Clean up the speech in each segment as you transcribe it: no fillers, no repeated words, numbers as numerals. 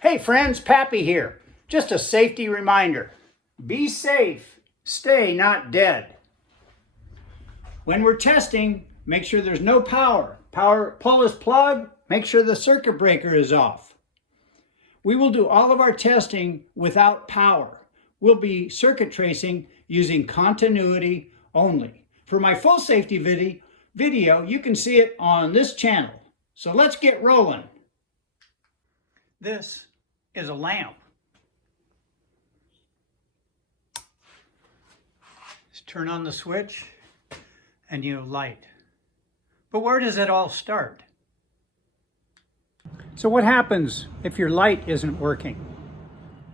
Hey friends, Pappy here. Just a safety reminder. Be safe. Stay not dead. When we're testing, make sure there's no power. Pull this plug, make sure the circuit breaker is off. We will do all of our testing without power. We'll be circuit tracing using continuity only. For my full safety video, you can see it on this channel. So let's get rolling. This is a lamp. Just turn on the switch and you light. But where does it all start? So what happens if your light isn't working?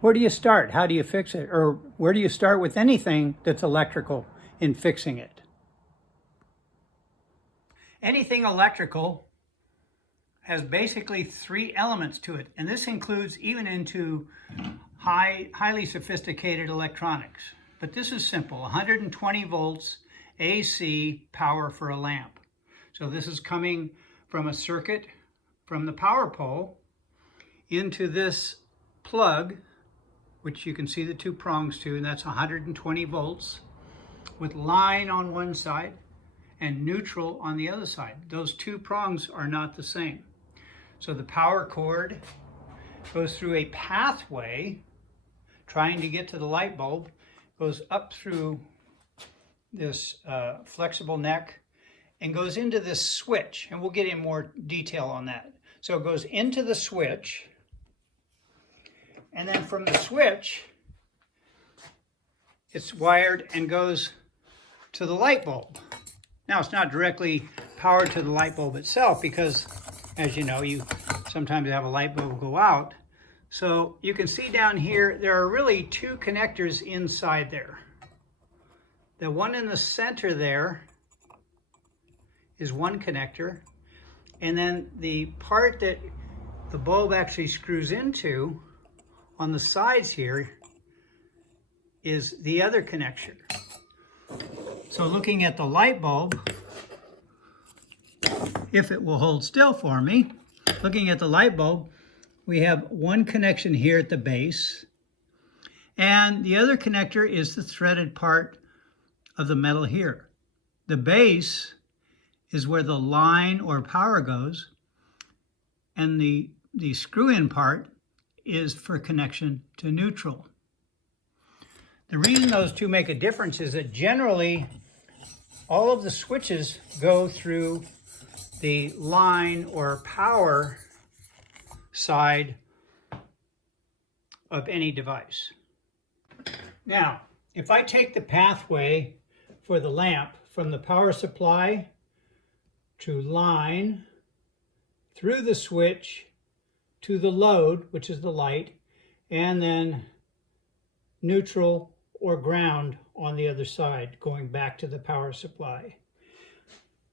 Where do you start? How do you fix it? Or where do you start with anything that's electrical in fixing it? Anything electrical has basically three elements to it, and this includes even into highly sophisticated electronics. But this is simple, 120 volts AC power for a lamp. So this is coming from a circuit from the power pole into this plug, which you can see the two prongs to, and that's 120 volts with line on one side and neutral on the other side. Those two prongs are not the same. So the power cord goes through a pathway trying to get to the light bulb, goes up through this flexible neck and goes into this switch, and we'll get in more detail on that. So it goes into the switch, and then from the switch it's wired and goes to the light bulb. Now it's not directly powered to the light bulb itself because, as you know, you sometimes have a light bulb go out. So you can see down here, there are really two connectors inside there. The one in the center there is one connector, and then the part that the bulb actually screws into on the sides here is the other connection. So looking at the light bulb, if it will hold still for me, looking at the light bulb, we have one connection here at the base, and the other connector is the threaded part of the metal here. The base is where the line or power goes, and the screw-in part is for connection to neutral. The reason those two make a difference is that generally all of the switches go through the line or power side of any device. Now, if I take the pathway for the lamp from the power supply to line, through the switch to the load, which is the light, and then neutral or ground on the other side, going back to the power supply.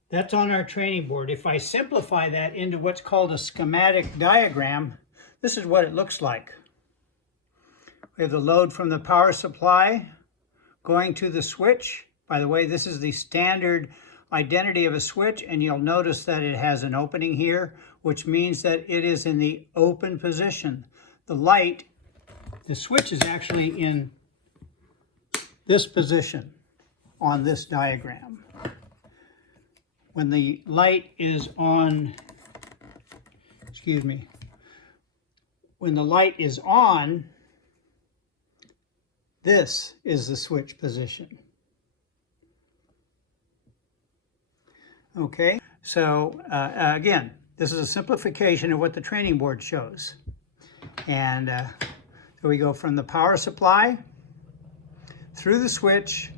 That's on our training board. If I simplify that into what's called a schematic diagram, this is what it looks like. We have the load from the power supply going to the switch. By the way, this is the standard identity of a switch, and you'll notice that it has an opening here, which means that it is in the open position. The switch is actually in this position on this diagram. When the light is on, when the light is on, this is the switch position. Okay, so again, this is a simplification of what the training board shows. And so we go from the power supply through the switch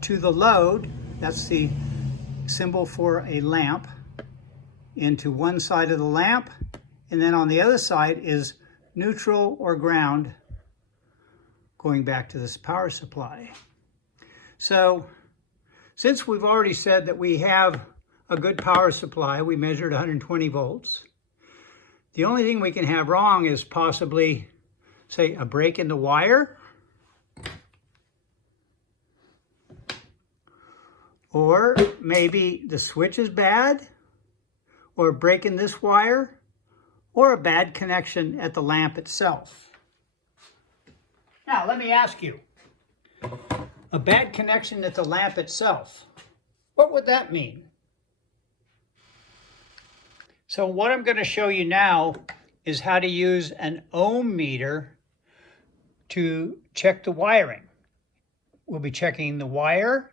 to the load, that's the symbol for a lamp, into one side of the lamp, and then on the other side is neutral or ground going back to this power supply. So since we've already said that we have a good power supply, we measured 120 volts, the only thing we can have wrong is possibly, say, a break in the wire, or maybe the switch is bad, or break in this wire, or a bad connection at the lamp itself. Now, let me ask you, a bad connection at the lamp itself, what would that mean? So what I'm going to show you now is how to use an ohm meter to check the wiring. We'll be checking the wire,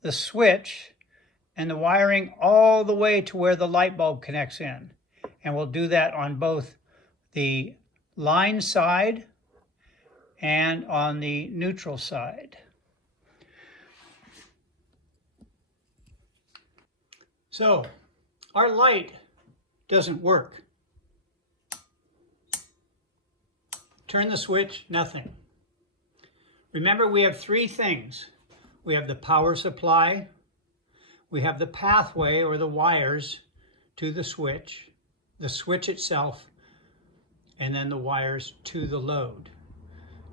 the switch, and the wiring all the way to where the light bulb connects in. And we'll do that on both the line side and on the neutral side. So, our light doesn't work. Turn the switch, nothing. Remember, we have three things. We have the power supply, we have the pathway or the wires to the switch itself, and then the wires to the load.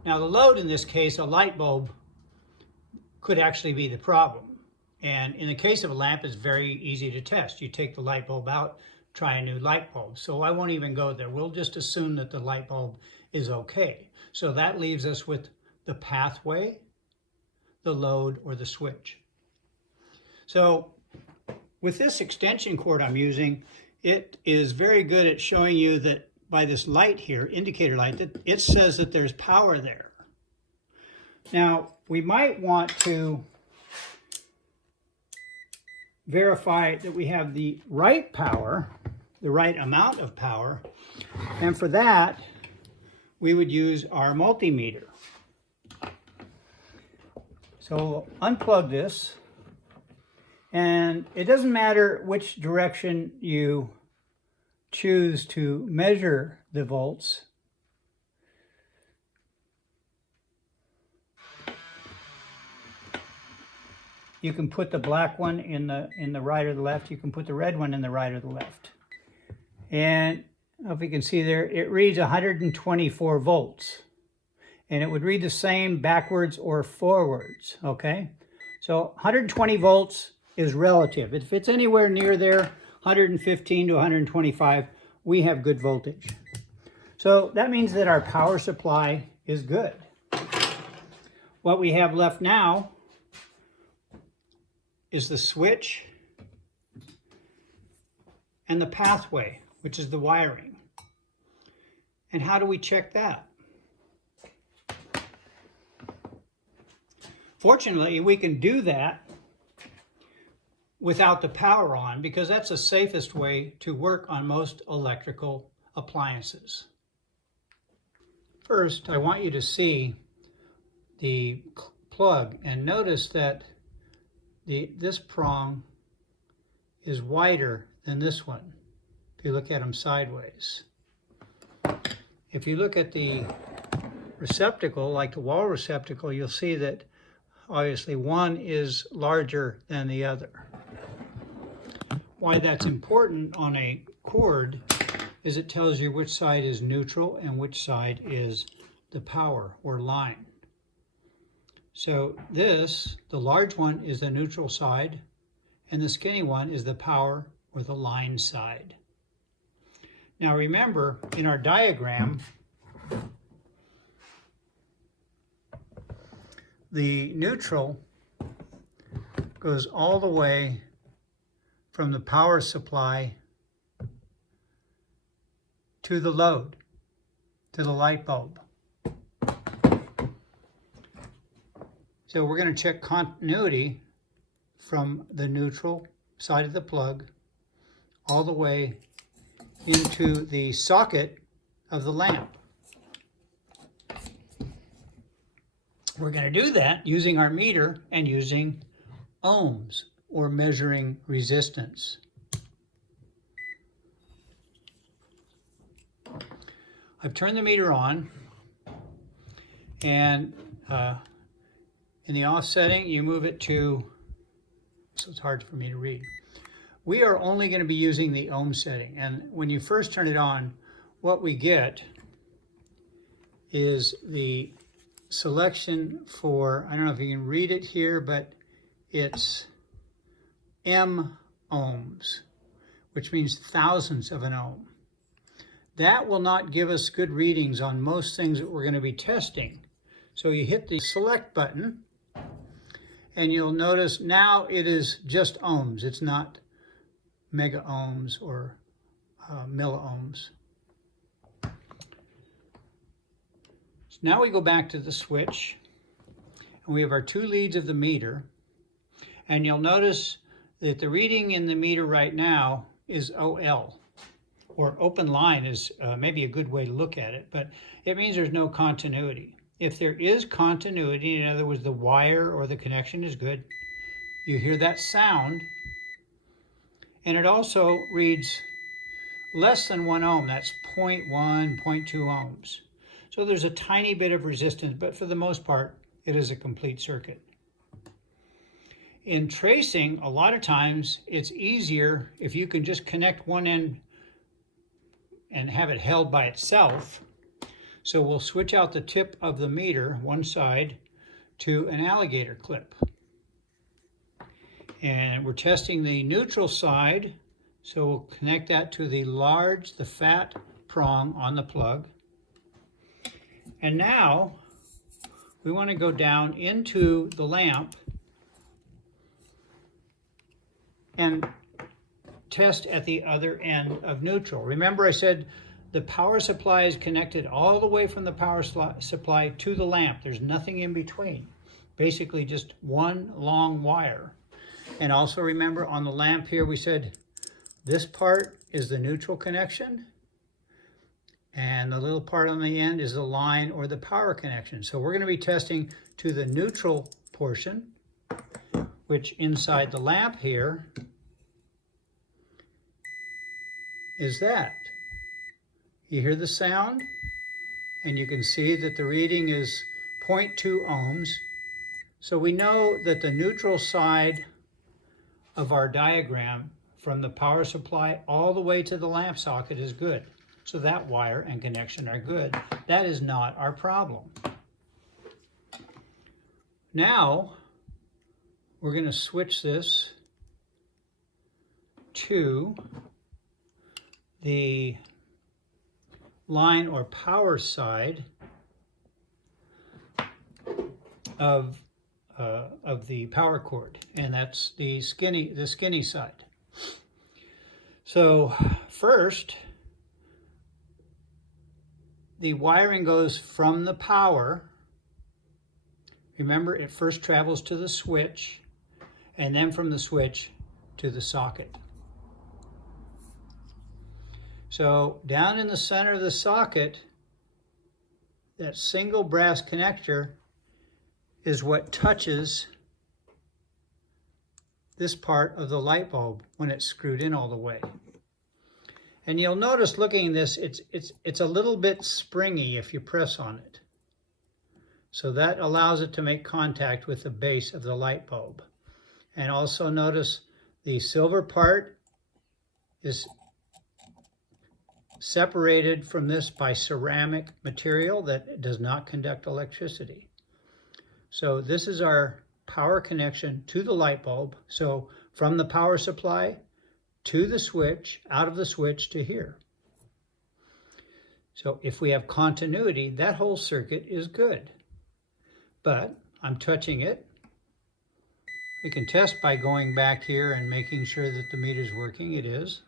Now the load in this case, a light bulb, could actually be the problem. And in the case of a lamp, it's very easy to test. You take the light bulb out, try a new light bulb. So I won't even go there. We'll just assume that the light bulb is okay. So that leaves us with the pathway, the load, or the switch. So with this extension cord I'm using, it is very good at showing you that by this light here, indicator light, that it says that there's power there. Now, we might want to verify that we have the right power, the right amount of power, and for that, we would use our multimeter. So unplug this, and it doesn't matter which direction you choose to measure the volts. You can put the black one in the right or the left. You can put the red one in the right or the left. And if you can see there, it reads 124 volts. And it would read the same backwards or forwards, okay? So 120 volts is relative. If it's anywhere near there, 115 to 125, we have good voltage. So that means that our power supply is good. What we have left now is the switch and the pathway, which is the wiring. And how do we check that? Fortunately, we can do that without the power on, because that's the safest way to work on most electrical appliances. First, I want you to see the plug and notice that this prong is wider than this one, if you look at them sideways. If you look at the receptacle, like the wall receptacle, you'll see that obviously one is larger than the other. Why that's important on a cord is it tells you which side is neutral and which side is the power or line. So this, the large one, is the neutral side, and the skinny one is the power or the line side. Now remember, in our diagram, the neutral goes all the way from the power supply to the load, to the light bulb. So we're going to check continuity from the neutral side of the plug all the way into the socket of the lamp. We're going to do that using our meter and using ohms, or measuring resistance. I've turned the meter on, and in the off setting, you move it to, so it's hard for me to read. We are only going to be using the ohm setting, and when you first turn it on, what we get is the selection for, I don't know if you can read it here, but it's M ohms, which means thousands of an ohm. that will not give us good readings on most things that we're going to be testing. So you hit the select button, and you'll notice now it is just ohms. It's not mega ohms or milliohms. So now we go back to the switch, and we have our 2 leads of the meter, and you'll notice that the reading in the meter right now is OL, or open line is maybe a good way to look at it, but it means there's no continuity. If there is continuity, in other words, the wire or the connection is good, you hear that sound, and it also reads less than 1 ohm. That's 0.1, 0.2 ohms. So there's a tiny bit of resistance, but for the most part, it is a complete circuit. In tracing, a lot of times it's easier if you can just connect one end and have it held by itself. So we'll switch out the tip of the meter, one side, to an alligator clip. And we're testing the neutral side, so we'll connect that to the fat prong on the plug. And now we want to go down into the lamp and test at the other end of neutral. Remember I said the power supply is connected all the way from the power supply to the lamp. There's nothing in between. Basically just one long wire. And also remember on the lamp here we said this part is the neutral connection, and the little part on the end is the line or the power connection. So we're going to be testing to the neutral portion, which inside the lamp here is that. You hear the sound, and you can see that the reading is 0.2 ohms. So we know that the neutral side of our diagram from the power supply all the way to the lamp socket is good. So that wire and connection are good. That is not our problem. Now, we're going to switch this to the line or power side of the power cord, and that's the skinny side. So first, the wiring goes from the power. Remember, it first travels to the switch, and then from the switch to the socket. So down in the center of the socket, that single brass connector is what touches this part of the light bulb when it's screwed in all the way. And you'll notice looking at this, it's a little bit springy if you press on it. So that allows it to make contact with the base of the light bulb. And also notice the silver part is separated from this by ceramic material that does not conduct electricity. So this is our power connection to the light bulb. So from the power supply to the switch, out of the switch to here. So if we have continuity, that whole circuit is good. But I'm touching it. We can test by going back here and making sure that the meter's working. It is.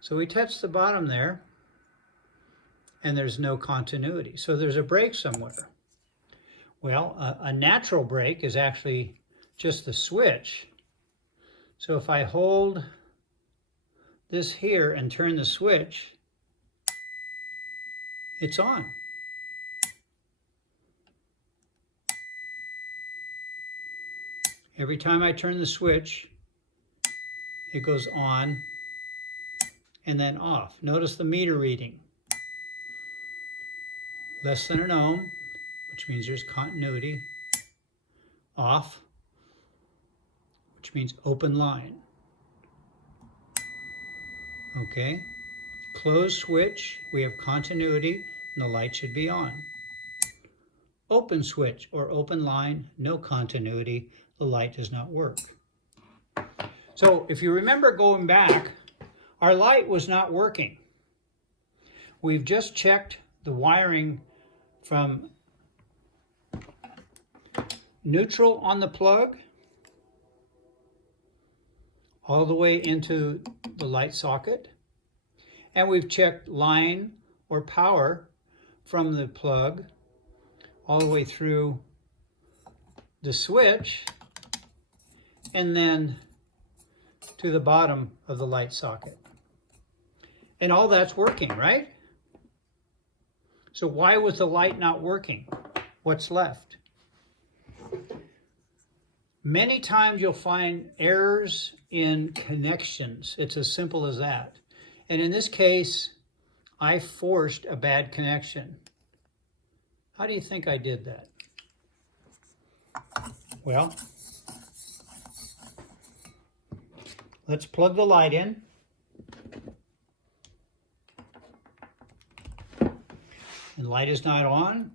So we touch the bottom there, and there's no continuity. So there's a break somewhere. Well, a natural break is actually just the switch. So if I hold this here and turn the switch, it's on. Every time I turn the switch, it goes on and then off. Notice the meter reading. Less than an ohm, which means there's continuity. Off, which means open line. Okay, closed switch, we have continuity, and the light should be on. Open switch or open line, no continuity, the light does not work. So if you remember going back, our light was not working. we've just checked the wiring from neutral on the plug all the way into the light socket. And we've checked line or power from the plug all the way through the switch and then to the bottom of the light socket. And all that's working, right? So why was the light not working? What's left? Many times you'll find errors in connections. It's as simple as that. And in this case, I forced a bad connection. How do you think I did that? Well, let's plug the light in. The light is not on.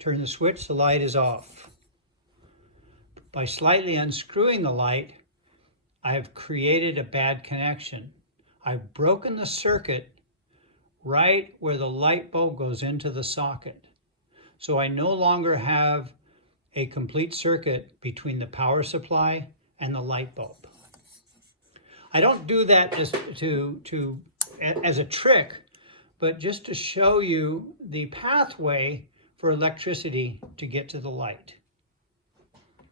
Turn the switch, the light is off. By slightly unscrewing the light, I've created a bad connection. I've broken the circuit right where the light bulb goes into the socket. So I no longer have a complete circuit between the power supply and the light bulb. I don't do that as a trick, but just to show you the pathway for electricity to get to the light.